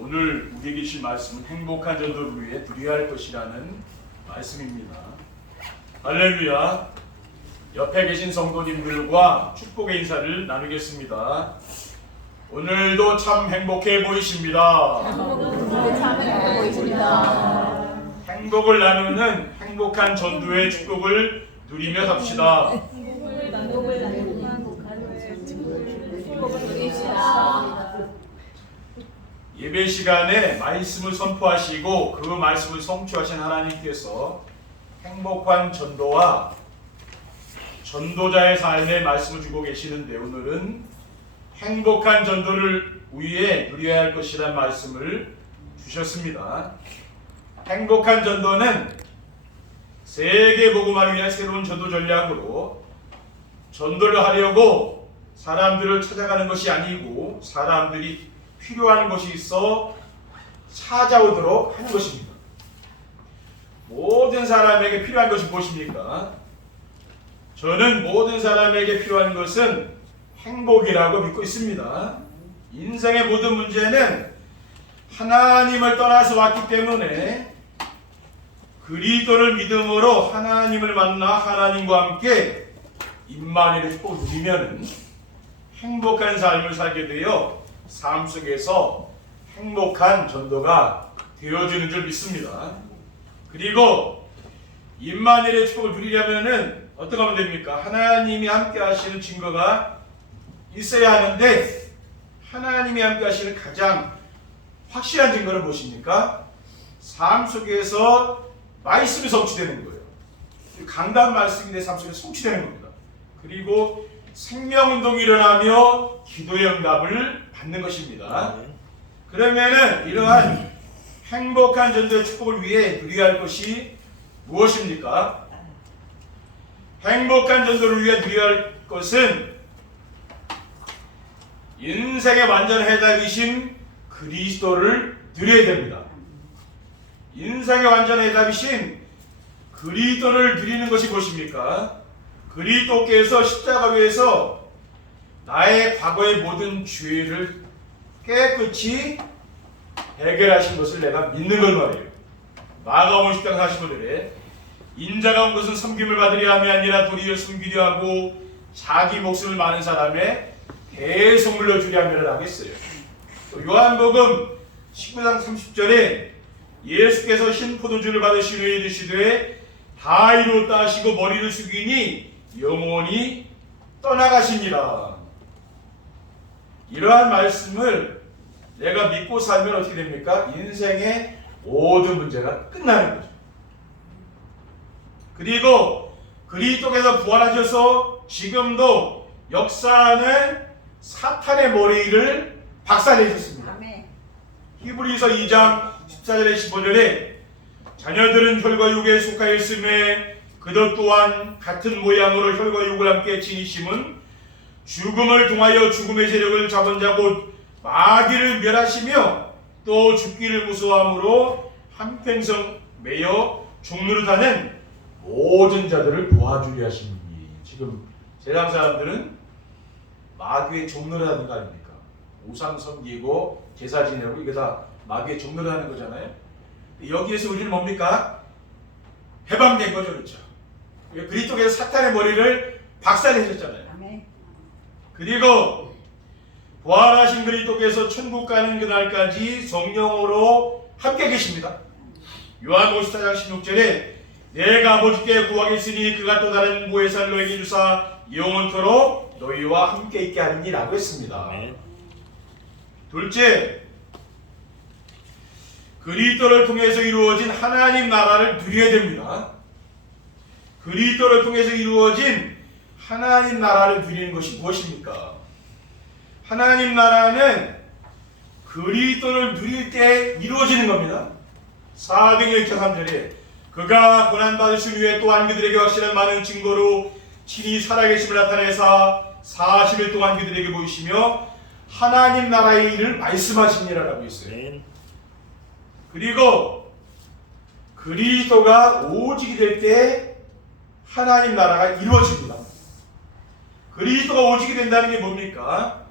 오늘 우리에게 주신 말씀은 행복한 전도를 위해 누려야 할 것이라는 말씀입니다. 할렐루야. 옆에 계신 성도님들과 축복의 인사를 나누겠습니다. 오늘도 참 행복해 보이십니다. 행복을 나누는 행복한 전도의 축복을 누리며 삽시다. 예배 시간에 말씀을 선포하시고 그 말씀을 성취하신 하나님께서 행복한 전도와 전도자의 삶의 말씀을 주고 계시는데, 오늘은 행복한 전도를 위해 누려야 할 것이란 말씀을 주셨습니다. 행복한 전도는 세계 복음화를 위한 새로운 전도 전략으로 전도를 하려고 사람들을 찾아가는 것이 아니고 사람들이 필요한 것이 있어 찾아오도록 하는 것입니다. 모든 사람에게 필요한 것이 무엇입니까? 저는 모든 사람에게 필요한 것은 행복이라고 믿고 있습니다. 인생의 모든 문제는 하나님을 떠나서 왔기 때문에 그리스도를 믿음으로 하나님을 만나 하나님과 함께 임마누엘의 축복을 누리면 행복한 삶을 살게 되어 삶 속에서 행복한 전도가 되어주는 줄 믿습니다. 그리고 임마누엘의 축복을 누리려면은 어떻게 하면 됩니까? 하나님이 함께 하시는 증거가 있어야 하는데, 하나님이 함께 하시는 가장 확실한 증거는 무엇입니까? 삶 속에서 말씀이 성취되는 거예요. 강단 말씀이 내 삶 속에서 성취되는 겁니다. 그리고 생명운동이 일어나며 기도의 응답을 받는 것입니다. 그러면은 이러한 행복한 전도의 축복을 위해 누려야 할 것이 무엇입니까? 행복한 전도를 위해 누려야 할 것은 인생의 완전 해답이신 그리스도를 누려야 됩니다. 인생의 완전 해답이신 그리스도를 누리는 것이 무엇입니까? 그리스도께서 십자가 위에서 나의 과거의 모든 죄를 깨끗이 해결하신 것을 내가 믿는 걸 말이에요. 마가복음 10장 45절에 인자가 온 것은 섬김을 받으려 함이 아니라 도리어 숨기려 하고 자기 목숨을 많은 사람의 대속물로 주려 함이라고 했어요. 또 요한복음 19장 30절에 예수께서 신포도주를 받으신 후에 이르시되 다 이루었다 하시고 머리를 숙이니 영원히 떠나가시니라. 이러한 말씀을 내가 믿고 살면 어떻게 됩니까? 인생의 모든 문제가 끝나는 거죠. 그리고 그리스도께서 부활하셔서 지금도 역사하는 사탄의 머리를 박살내셨습니다. 히브리서 2장 14절에 15절에 자녀들은 혈과 육에 속하여 있음에 그들 또한 같은 모양으로 혈과 육을 함께 지니심은 죽음을 통하여 죽음의 세력을 잡은 자 곧 마귀를 멸하시며 또 죽기를 무서워함으로 한평생 매여 죽노릇하는 모든 자들을 도와주려 하십니다. 지금 세상 사람들은 마귀의 종노릇하는 거 아닙니까? 우상 섬기고 제사 지내고 이게 다 마귀의 종노릇하는 거잖아요. 여기에서 우리는 뭡니까? 해방된 거죠, 그렇죠? 그리스도께서 사탄의 머리를 박살내셨잖아요. 그리고 부활하신 그리스도께서 천국 가는 그날까지 성령으로 함께 계십니다. 요한복음 14장 16절에 내가 아버지께 구하겠으니 그가 또 다른 보혜사를 너에게 주사 영원토록 너희와 함께 있게 하리니라고 했습니다. 둘째, 그리스도를 통해서 이루어진 하나님 나라를 누려야 됩니다. 그리스도를 통해서 이루어진 하나님 나라를 누리는 것이 무엇입니까? 하나님 나라는 그리스도를 누릴 때 이루어지는 겁니다. 사도행전 1장 3절에 그가 고난받으신 후에 또한 그들에게 확실한 많은 증거로 친히 살아계심을 나타내사 40일 동안 그들에게 보이시며 하나님 나라의 일을 말씀하시니라라고 했어요. 그리고 그리스도가 오직이 될 때 하나님 나라가 이루어집니다. 그리스도가 오직이 된다는 게 뭡니까?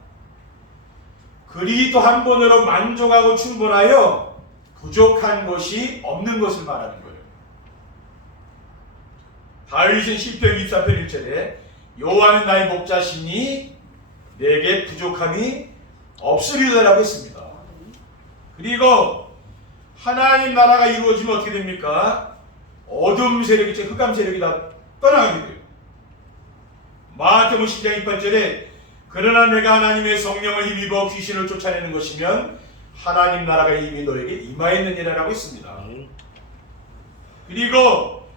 그리스도 한 분으로 만족하고 충분하여 부족한 것이 없는 것을 말하는 거예요. 다윗은 시편 24편 1절에 여호와는 나의 목자시니 내게 부족함이 없으리라고 했습니다. 그리고 하나님 나라가 이루어지면 어떻게 됩니까? 어둠 세력이, 흑암 세력이 다 떠나게 돼요. 마태복음 10장 28절에 그러나 내가 하나님의 성령을 힘입어 귀신을 쫓아내는 것이면 하나님 나라가 이미 너에게 임하였느니라 라고 했습니다. 그리고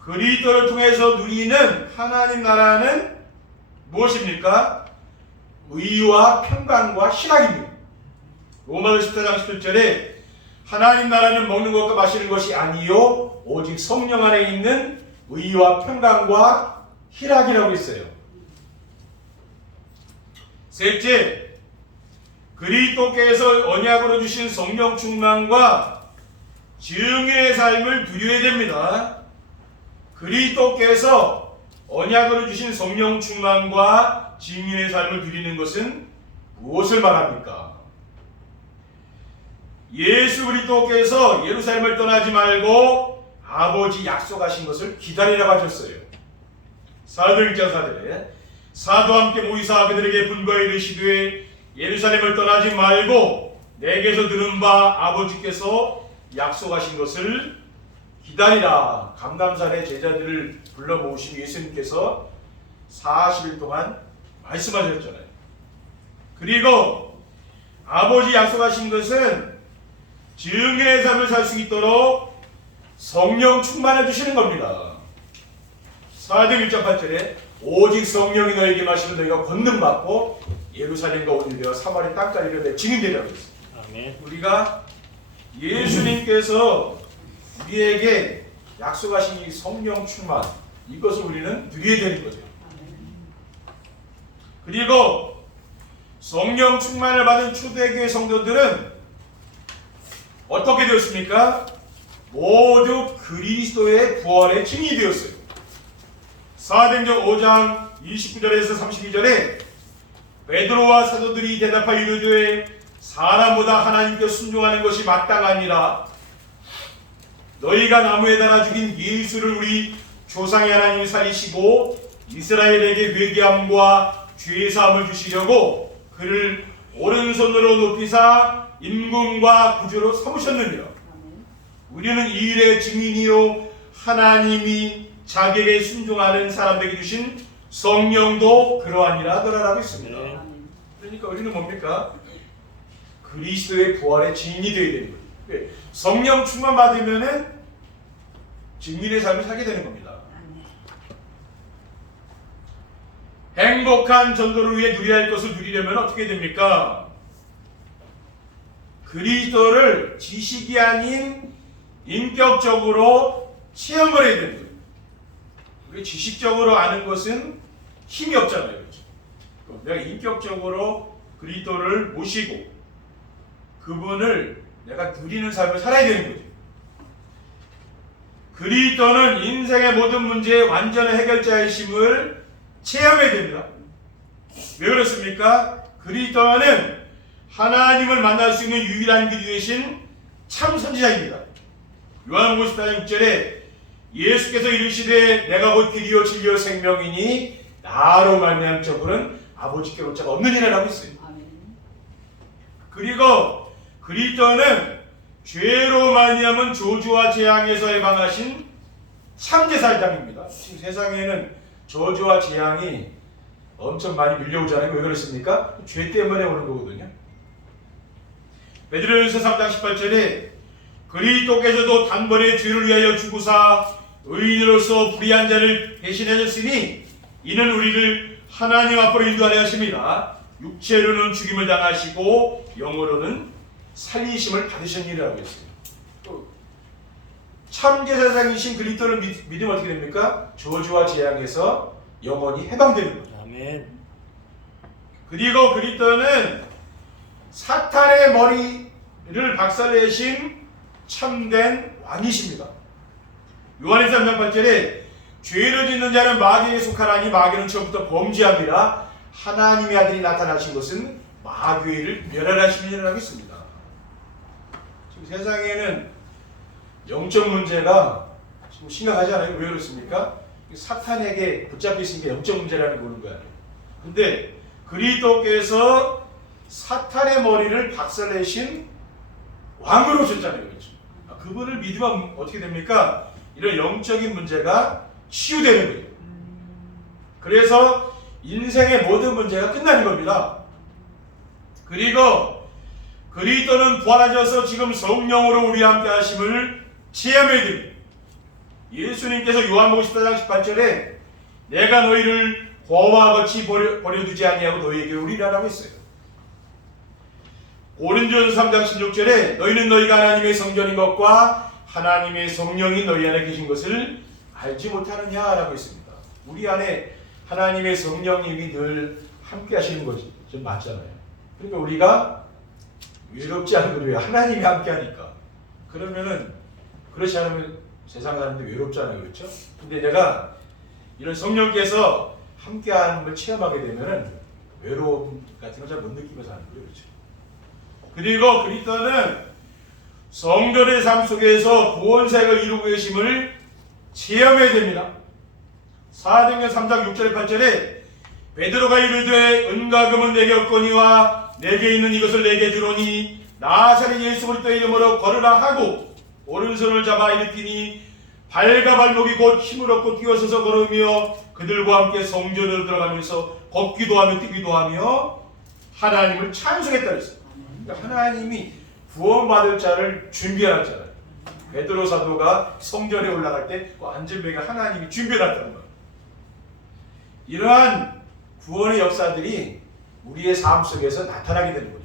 그리스도를 통해서 누리는 하나님 나라는 무엇입니까? 의와 평강과 희락입니다. 로마서 14장 17절에 하나님 나라는 먹는 것과 마시는 것이 아니요 오직 성령 안에 있는 의와 평강과 희락이라고 했어요. 셋째, 그리스도께서 언약으로 주신 성령 충만과 증인의 삶을 누려야 됩니다. 그리스도께서 언약으로 주신 성령 충만과 증인의 삶을 누리는 것은 무엇을 말합니까? 예수 그리스도께서 예루살렘을 떠나지 말고 아버지 약속하신 것을 기다리라고 하셨어요. 사도행전 4절에 사도와 함께 모이사 그들에게 분부하여 이르시되 예루살렘을 떠나지 말고 내게서 들은 바 아버지께서 약속하신 것을 기다리라. 감람산에 제자들을 불러 모으신 예수님께서 40일 동안 말씀하셨잖아요. 그리고 아버지 약속하신 것은 증인의 삶을 살 수 있도록 성령 충만해 주시는 겁니다. 사도행 1장 8절에 오직 성령이 너에게 마시면 너희가 권능받고 예루살렘과 온 유대와 사마리아 땅까지 이르러 증인되리라고 했습니다. 우리가 예수님께서 우리에게 약속하신 이 성령 충만, 이것을 우리는 누려야 되는 거죠. 그리고 성령 충만을 받은 초대교회 성도들은 어떻게 되었습니까? 모두 그리스도의 부활의 증인이 되었어요. 사도행전 5장 29절에서 32절에 베드로와 사도들이 대답하여 이르되 사람보다 하나님께 순종하는 것이 마땅하니라. 너희가 나무에 달아 죽인 예수를 우리 조상의 하나님이 살리시고 이스라엘에게 회개함과 죄사함을 주시려고 그를 오른손으로 높이사 임금과 구주로 삼으셨느니라. 우리는 이 일의 증인이요 하나님이 자기에게 순종하는 사람에게 주신 성령도 그러하니라 하더라라고 했습니다. 그러니까 우리는 뭡니까? 그리스도의 부활의 증인이 되어야 되는 거예요. 성령 충만 받으면은 증인의 삶을 살게 되는 겁니다. 행복한 전도를 위해 누려야 할 것을 누리려면 어떻게 됩니까? 그리스도를 지식이 아닌 인격적으로 체험을 해야 되는 거예요. 우리 지식적으로 아는 것은 힘이 없잖아요. 그렇죠? 내가 인격적으로 그리스도를 모시고 그분을 내가 누리는 삶을 살아야 되는 거죠. 그리스도는 인생의 모든 문제의 완전한 해결자이심을 체험해야 됩니다. 왜 그렇습니까? 그리스도는 하나님을 만날 수 있는 유일한 길이 되신 참 선지자입니다. 요한복음 14장 6절에 예수께서 이르시되 내가 곧 길이요 진리요 생명이니 나로 말미암 자고는 아버지께로 자가 없느니라라고 했어요. 그리고 그리스도는 죄로 말미암은 저주와 재앙에서 해방하신 참 제사장입니다. 지금 세상에는 저주와 재앙이 엄청 많이 밀려오잖아요. 왜 그렇습니까? 죄 때문에 오는 거거든요. 베드로전서 3장 18절에 그리스도께서도 단번에 죄를 위하여 죽으사 의인으로서 불의한 자를 대신하셨으니 이는 우리를 하나님 앞으로 인도하려 하십니다. 육체로는 죽임을 당하시고 영으로는 살리심을 받으셨느니라고 했어요. 참 제사장이신 그리스도를 믿으면 어떻게 됩니까? 저주와 재앙에서 영원히 해방되는 거죠. 아멘. 그리고 그리스도는 사탄의 머리를 박살내신 참된 왕이십니다. 요한일서 3장 8절에 죄를 짓는 자는 마귀에 속하나니 마귀는 처음부터 범죄함이라 하나님의 아들이 나타나신 것은 마귀를 멸하시는 일을 하고 있습니다. 지금 세상에는 영적 문제가 지금 심각하지 않아요? 왜 그렇습니까? 사탄에게 붙잡혀 있으니까 영적 문제라는 거 보는 거야. 근데 그리스도께서 사탄의 머리를 박살내신 왕으로 오셨잖아요. 그렇죠? 그분을 믿으면 어떻게 됩니까? 이런 영적인 문제가 치유되는 거예요. 그래서 인생의 모든 문제가 끝나는 겁니다. 그리고 그리스도는 부활하셔서 지금 성령으로 우리와 함께 하심을 체험해야 됩니다. 예수님께서 요한복음 14장 18절에 내가 너희를 고아와 같이 버려두지 아니하고 너희에게 오리라라고 했어요. 고린도전서 3장 16절에 너희는 너희가 하나님의 성전인 것과 하나님의 성령이 너희 안에 계신 것을 알지 못하느냐라고 했습니다. 우리 안에 하나님의 성령님이 늘 함께 하시는 것이 좀 맞잖아요. 그러니까 우리가 외롭지 않은 거예요. 하나님이 함께 하니까. 그러면은 그렇지 않으면 세상 사람들이 외롭잖아요. 그렇죠? 근데 내가 이런 성령께서 함께 하는 걸 체험하게 되면은 외로움 같은 걸 잘 못 느끼면서 하는 거예요. 그렇죠? 그리고 그리스도는 성전의 삶 속에서 구원사역을 이루고 계심을 체험해야 됩니다. 사도행전 3장 6절 8절에 베드로가 이르되 은과 금은 내게 없거니와 내게 있는 이것을 내게 주노니 나사렛 예수 그리스도의 이름으로 걸으라 하고 오른손을 잡아 일으키니 발과 발목이 곧 힘을 얻고 뛰어서서 걸으며 그들과 함께 성전으로 들어가면서 걷기도 하며 뛰기도 하며 하나님을 찬송했다 그랬어요. 그러니까 하나님이 구원받을 자를 준비해놨잖아요. 베드로 사도가 성전에 올라갈 때 그 안전벨이 하나님이 준비해놨다는 거예요. 이러한 구원의 역사들이 우리의 삶 속에서 나타나게 되는 거죠.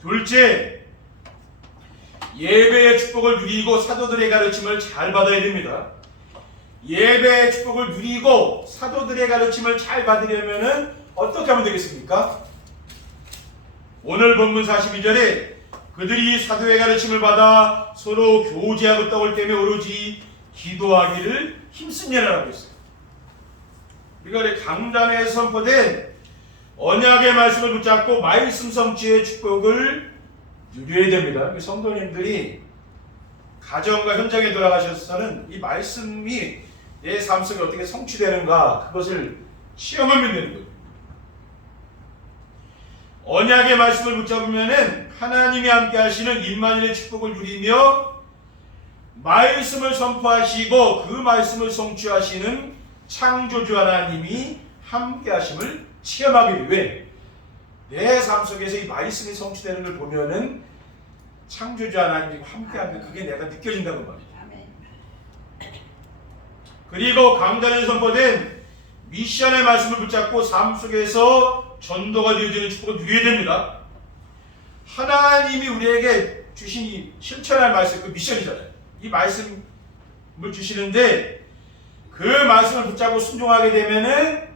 둘째, 예배의 축복을 누리고 사도들의 가르침을 잘 받아야 됩니다. 예배의 축복을 누리고 사도들의 가르침을 잘 받으려면 어떻게 하면 되겠습니까? 오늘 본문 42절에 그들이 사도의 가르침을 받아 서로 교제하고 떡을 떼며 오로지 기도하기를 힘쓰냐라고 했어요. 우리가 강단에 선포된 언약의 말씀을 붙잡고 말씀 성취의 축복을 누려야 됩니다. 성도님들이 가정과 현장에 돌아가셔서는 이 말씀이 내 삶 속에 어떻게 성취되는가 그것을 시험하면 되는 거예요. 언약의 말씀을 붙잡으면은 하나님이 함께 하시는 임마누엘의 축복을 누리며 말씀을 선포하시고 그 말씀을 성취하시는 창조주 하나님이 함께 하심을 체험하기 위해 내 삶 속에서 이 말씀이 성취되는 걸 보면은 창조주 하나님과 함께하는 그게 내가 느껴진다고 말이죠. 그리고 강단에 선포된 미션의 말씀을 붙잡고 삶 속에서 전도가 되어지는 축복을 누려야 됩니다. 하나님이 우리에게 주신 이 실천할 말씀, 그 미션이잖아요. 이 말씀을 주시는데 그 말씀을 붙잡고 순종하게 되면은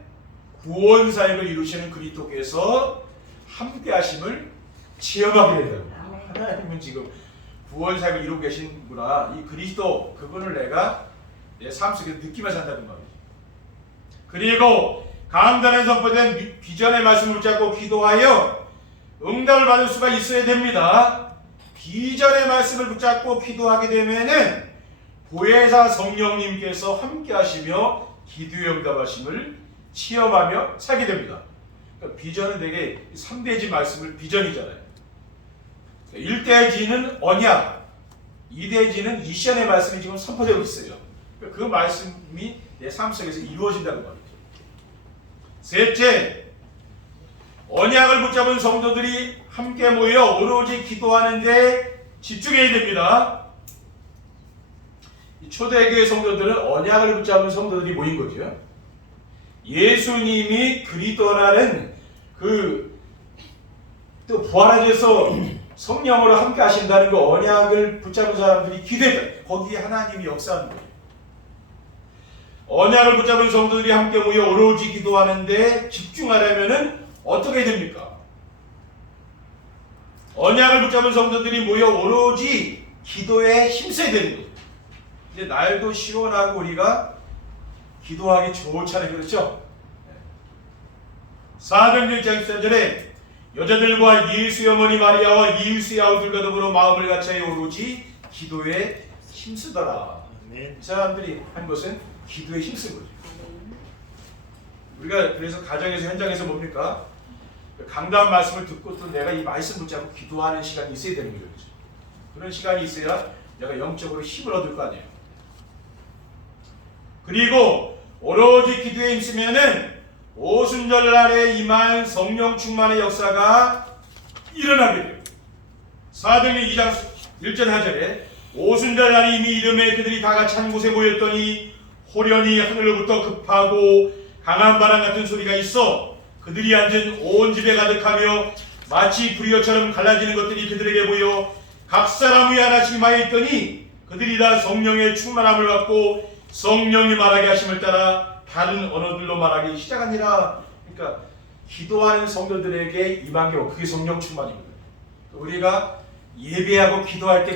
구원 사역을 이루시는 그리스도께서 함께 하심을 체험하게 된다고. 하나님은 지금 구원 사역을 이루고 계시는구나. 이 그리스도 그분을 내가 내 삶 속에서 느끼면서 산다는 말이죠. 그리고 강단에 선포된 비전의 말씀을 붙잡고 기도하여 응답을 받을 수가 있어야 됩니다. 비전의 말씀을 붙잡고 기도하게 되면은 보혜사 성령님께서 함께 하시며 기도에 응답하심을 체험하며 살게 됩니다. 그러니까 비전은 되게 3대지 말씀을 비전이잖아요. 1대지는 언약, 2대지는 미션의 말씀이 지금 선포되고 있어요. 그 말씀이 내 삶 속에서 이루어진다는 말이죠. 셋째, 언약을 붙잡은 성도들이 함께 모여 오로지 기도하는 데 집중해야 됩니다. 초대교회 성도들은 언약을 붙잡은 성도들이 모인 거죠. 예수님이 그리스도라는 또 부활하셔서 성령으로 함께 하신다는 그 언약을 붙잡은 사람들이 기대했다. 거기에 하나님이 역사하는 거예요. 언약을 붙잡은 성도들이 함께 모여 오로지 기도하는데 집중하려면은 어떻게 됩니까? 언약을 붙잡은 성도들이 모여 오로지 기도에 힘써야 되는 거죠. 이제 날도 시원하고 우리가 기도하기 좋잖아요. 그렇죠? 4장 14절에 여자들과 예수의 어머니 마리아와 이웃의 아우들과 더불어 마음을 같이 오로지 기도에 힘쓰더라. 이 사람들이 한 것은 기도에 힘쓴 거죠. 우리가 그래서 가정에서 현장에서 뭡니까? 강단 말씀을 듣고 또 내가 이 말씀 붙잡고 기도하는 시간이 있어야 되는 거죠. 그런 시간이 있어야 내가 영적으로 힘을 얻을 거 아니에요. 그리고 오로지 기도에 힘쓰면은 오순절날에 임한 성령 충만의 역사가 일어나게 돼요. 사도행전 2장 1절 하절에 오순절날이 이미 이름에 그들이 다 같이 한 곳에 모였더니 호련히 하늘로부터 급하고 강한 바람 같은 소리가 있어 그들이 앉은 온 집에 가득하며 마치 불이어처럼 갈라지는 것들이 그들에게 보여 각 사람 위에 하나씩 임하여 있더니 그들이 다 성령의 충만함을 받고 성령이 말하게 하심을 따라 다른 언어들로 말하기 시작하니라. 그러니까 기도하는 성도들에게 임한 게 그게 성령 충만입니다. 우리가 예배하고 기도할 때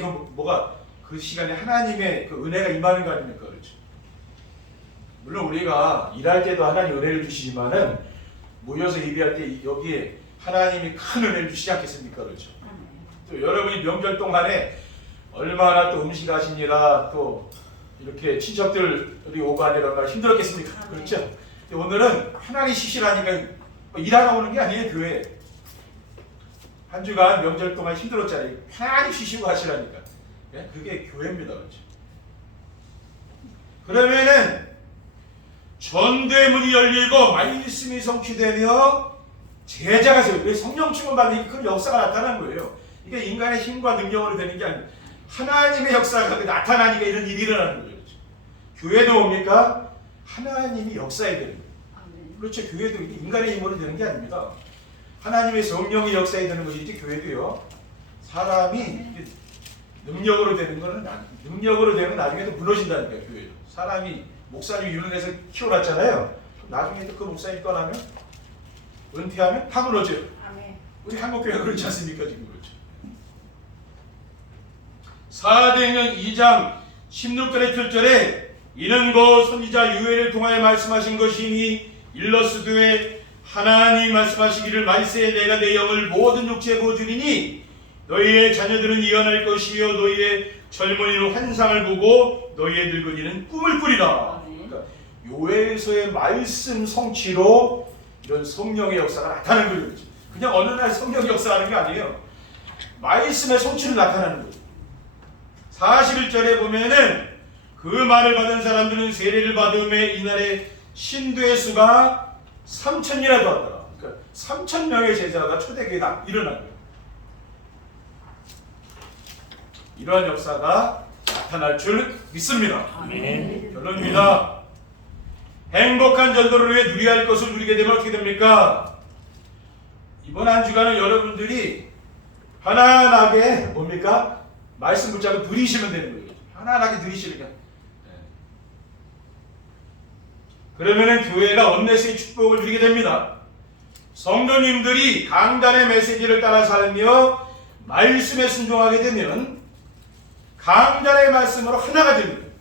그 시간에 하나님의 그 은혜가 임하는 거 아닙니까? 그렇죠. 물론 우리가 일할 때도 하나님 은혜를 주시지만은 모여서 예배할 때 여기에 하나님이 큰 은혜를 주시지 않겠습니까? 그렇죠. 또 여러분이 명절 동안에 얼마나 또 음식하시니라 또 이렇게 친척들이 오고 하니라 얼마나 힘들었겠습니까? 그렇죠. 오늘은 하나님 쉬시라니까 일하러 오는 게 아니에요. 교회에 한 주간 명절 동안 힘들었잖아요. 하나님 쉬시고 하시라니까. 그게 교회입니다. 그렇죠. 그러면은 전대문이 열리고 말씀이 성취되며 제자가 세워요. 왜 성령 충만 받는 그 역사가 나타난 거예요. 이게 인간의 힘과 능력으로 되는 게 아니고 하나님의 역사가 나타나니까 이런 일이 일어나는 거예요. 그렇죠. 교회도 뭡니까? 하나님이 역사해야 되는 거예요. 그렇죠. 교회도 인간의 힘으로 되는 게 아닙니다. 하나님의 성령이 역사해야 되는 것이지 교회도요. 사람이 능력으로 되는 거는 능력으로 되면 나중에도 무너진다니까요. 교회도. 사람이 목사님 유능해서 키워놨잖아요. 나중에 또 그 목사님 떠나면 은퇴하면 다 무너져요. 우리 한국교회가 그렇지 않습니까? 지금 그렇죠. 사도행전 2장 16절에 7절에 이는 곧 선지자 요엘을 통하여 말씀하신 것이니 일러스되 하나님이 말씀하시기를 말세에 내가 내 영을 모든 육체에 부어주리니 너희의 자녀들은 예언할 것이요 너희의 젊은이는 환상을 보고 너희의 늙은이는 꿈을 꾸리라. 그러니까 요엘서의 말씀 성취로 이런 성령의 역사가 나타나는 거죠. 그냥 어느 날 성령의 역사하는 게 아니에요. 말씀의 성취를 나타나는 거죠. 41절에 보면은 그 말을 받은 사람들은 세례를 받음에 이날에 신도의 수가 3,000이라도 하더라. 그러니까 3,000명의 제자가 초대교회에 일어난 거예요. 이러한 역사가 나타날 줄 믿습니다. 결론입니다. 행복한 전도를 위해 누려야 할 것을 누리게 되면 어떻게 됩니까? 이번 한 주간은 여러분들이 편안하게 뭡니까? 말씀 붙잡고 누리시면 되는 거예요. 편안하게 누리시니까. 그러면은 교회가 원내스의 축복을 누리게 됩니다. 성도님들이 강단의 메시지를 따라 살며 말씀에 순종하게 되면 강단의 말씀으로 하나가 되는 거예요.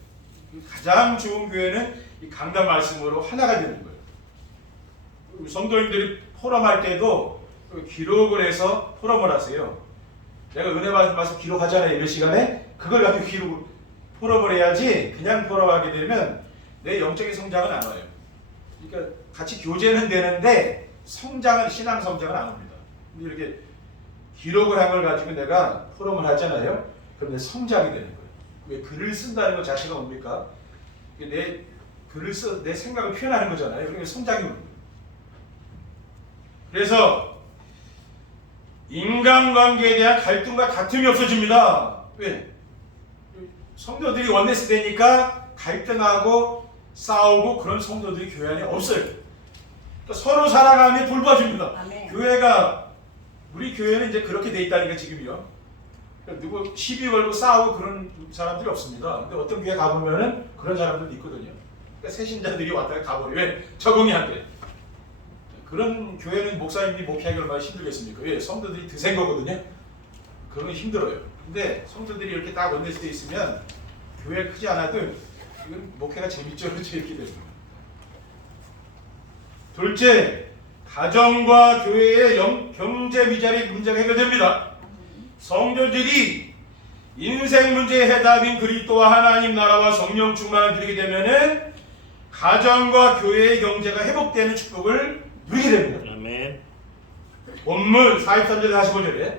가장 좋은 교회는 이 강단 말씀으로 하나가 되는 거예요. 성도님들이 포럼할 때도 기록을 해서 포럼을 하세요. 내가 은혜 받은 말씀 기록하잖아요. 몇 시간에 그걸 가지고 포럼을 해야지. 그냥 포럼하게 되면 내 영적인 성장은 안 와요. 그러니까 같이 교제는 되는데 성장은 신앙 성장은 안 옵니다. 근데 이렇게 기록을 한 걸 가지고 내가 포럼을 하잖아요. 그럼 내 성장이 되는 거예요. 왜 글을 쓴다는 것 자체가 뭡니까? 내 글을 내 생각을 표현하는 거잖아요. 그러니까 성장이 오는 거예요. 그래서 인간관계에 대한 갈등과 다툼이 없어집니다. 왜? 성도들이 원내스 되니까 갈등하고 싸우고 그런 성도들이 교회 안에 없어요. 그러니까 서로 사랑하며 돌봐줍니다. 아멘. 교회가 우리 교회는 이제 그렇게 돼 있다니까 지금요. 그러니까 누구 시비 걸고 싸우고 그런 사람들이 없습니다. 근데 어떤 교회 가보면은 그런 사람들도 있거든요. 그러니까 새신자들이 왔다가 가버려. 왜? 적응이 안 돼. 그런 교회는 목사님들이 목회하기 얼마나 힘들겠습니까? 왜? 성도들이 드센 거거든요. 그런 건 힘들어요. 근데 성도들이 이렇게 딱 원내스 돼 있으면 교회 크지 않아도 이건 목회가 재밌죠. 그렇죠? 이렇게 됩니다. 둘째, 가정과 교회의 경제 미자리 문제가 해결됩니다. 성도들이 인생 문제의 해답인 그리스도와 하나님 나라와 성령 충만을 누리게 되면은 가정과 교회의 경제가 회복되는 축복을 누리게 됩니다. 아멘. 본문 43절 45절에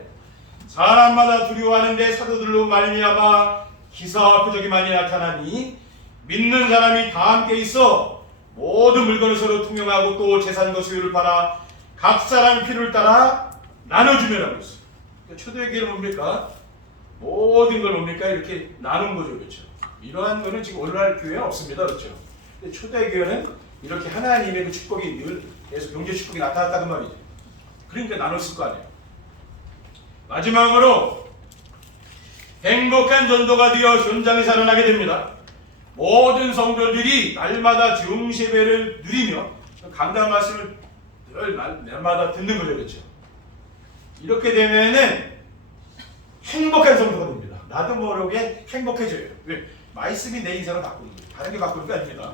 사람마다 두려워하는데 사도들로 말미암아 기사와 표적이 많이 나타나니 믿는 사람이 다 함께 있어 모든 물건을 서로 통용하고 또 재산과 소유를 팔아 각 사람 필요를 따라 나눠주면라고 했어요. 그러니까 초대교회는 뭡니까? 모든 걸 뭡니까? 이렇게 나눈 거죠. 그렇죠? 이러한 거는 지금 오늘날 교회는 없습니다. 그렇죠? 근데 초대교회는 이렇게 하나님의 그 축복이 늘 계속 경제 축복이 나타났다는 말이죠. 그러니까 나눴을 거 아니에요. 마지막으로 행복한 전도가 되어 현장에 살아나게 됩니다. 모든 성도들이 날마다 중세배를 누리며 강단 말씀을 늘 날마다 듣는 거죠. 그렇죠? 이렇게 되면은 행복한 성도가 됩니다. 나도 모르게 행복해져요. 왜? 말씀이 내 인생을 바꾸는 거예요. 다른 게 바꾸는 게 아닙니다.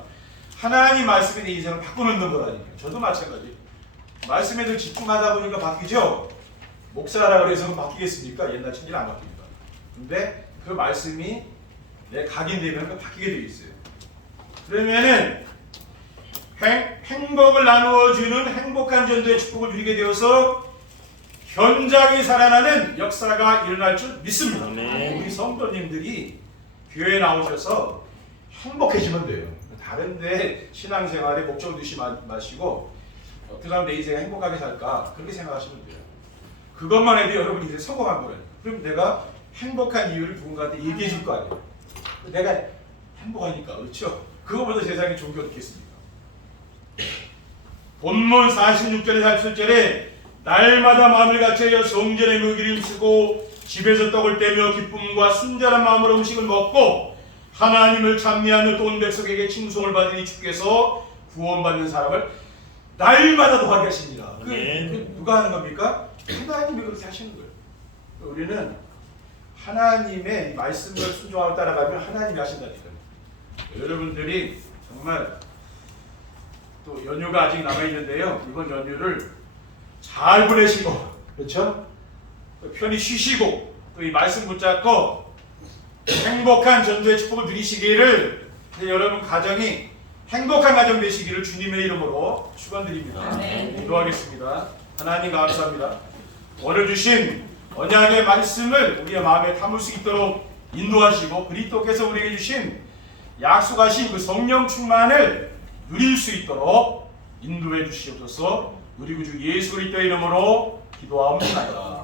하나님 말씀이 내 인생을 바꾸는 거라니까요. 저도 마찬가지. 말씀에 늘 집중하다 보니까 바뀌죠. 목사라 그래서 바뀌겠습니까? 옛날 친구는 안 바뀝니다. 근데 그 말씀이 내 각인되면 바뀌게 되어 있어요. 그러면은 행복을 나누어 주는 행복한 전도의 축복을 누리게 되어서 현장이 살아나는 역사가 일어날 줄 믿습니다. 우리 성도님들이 교회에 나오셔서 행복해지면 돼요. 다른데 신앙생활에 목적을 두지 마시고 어떻게 하면 내 인생을 행복하게 살까 그렇게 생각하시면 돼요. 그것만 해도 여러분 인생 성공한 거예요. 그럼 내가 행복한 이유를 누군가한테 얘기해 줄 거 아니에요. 내가 행복하니까. 그렇죠? 그거보다 세상에 좋은 게 어떻겠습니까? 본문 46절에 47절에 날마다 마음을 같여 성전의 무기를 힘쓰고 집에서 떡을 떼며 기쁨과 순전한 마음으로 음식을 먹고 하나님을 찬미하며 온 백성에게 칭송을 받으니 주께서 구원받는 사람을 날마다 더하게 하십니다. 그 누가 하는 겁니까? 하나님이 그렇게 하시는 거예요. 우리는 하나님의 말씀을 순종하고 따라가면 하나님이 하신다니까요. 여러분들이 정말 또 연휴가 아직 남아있는데요. 이번 연휴를 잘 보내시고, 그렇죠? 편히 쉬시고, 또 이 말씀 붙잡고 행복한 전도의 축복을 누리시기를 여러분 가정이 행복한 가정 되시기를 주님의 이름으로 축원드립니다. 기도하겠습니다. 하나님 감사합니다. 오늘 주신 언약의 말씀을 우리의 마음에 담을 수 있도록 인도하시고 그리스도께서 우리에게 주신 약속하신 그 성령 충만을 누릴 수 있도록 인도해 주시옵소서. 우리 구주 예수 그리스도의 이름으로 기도하옵나이다.